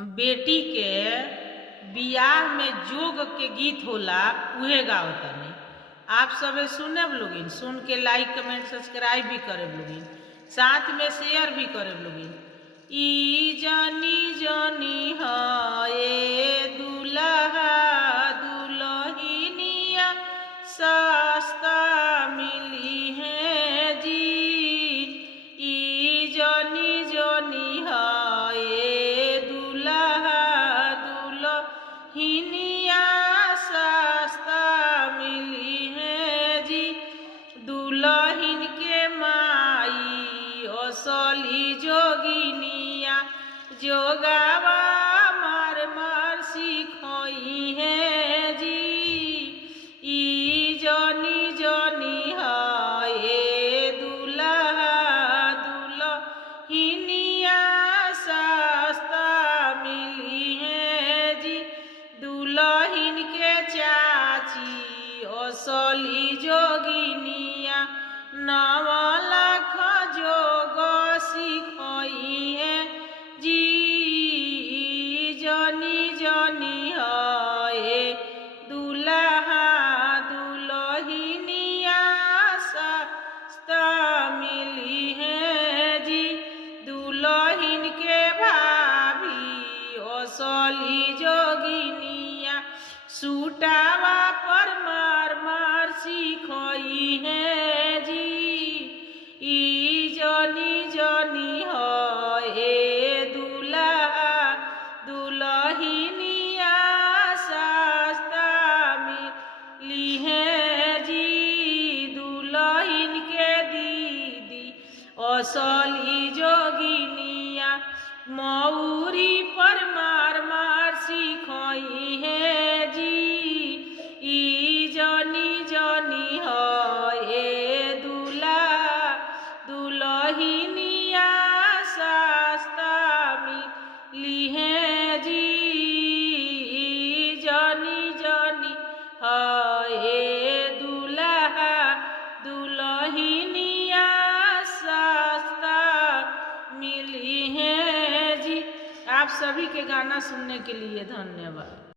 बेटी के बियाह में जोग के गीत होला उहे गावतनी। आप सबे सुनब लोगिन, सुन के लाइक कमेंट सब्सक्राइब भी करब लोगिन, साथ में शेयर भी करब लोगिन। ई जानी जानी हाय दुल्हा दुल्हनिया सस्ता मिली है जी। ई जानी जानी हाय दुल्हा दुल्हनिया सस्ता मिली है जी। दुल्हन के माई असली जोगिनिया जोगावा मार मार सिखई है जी। ई जानी जानी हाय दुल्हा दुल्हनिया सस्ता मिली है जी। दुल्हन के चाची असली जोगिनिया 9 लाख जोग सिखई है जी। जानी जानी हाय दुल्हा दुल्हनिया सस्ता मिली है जी। दुल्हन के भाभी असली जोगिनिया सूटावा पर मार मार सिखई है जी। ई जानी जानी हाय दुल्हा दुल्हनिया सस्ता मिली है जी। दुल्हन के दीदी असली जोगिनिया मौरी पर मार मार सिखई है जी। ई जानी जानी हाय दुल्हा दुल्हनिया सस्ता मिली है जी। जानी जानी हाय दुल्हा दुल्हनिया सस्ता मिली है जी। आप सभी के गाना सुनने के लिए धन्यवाद।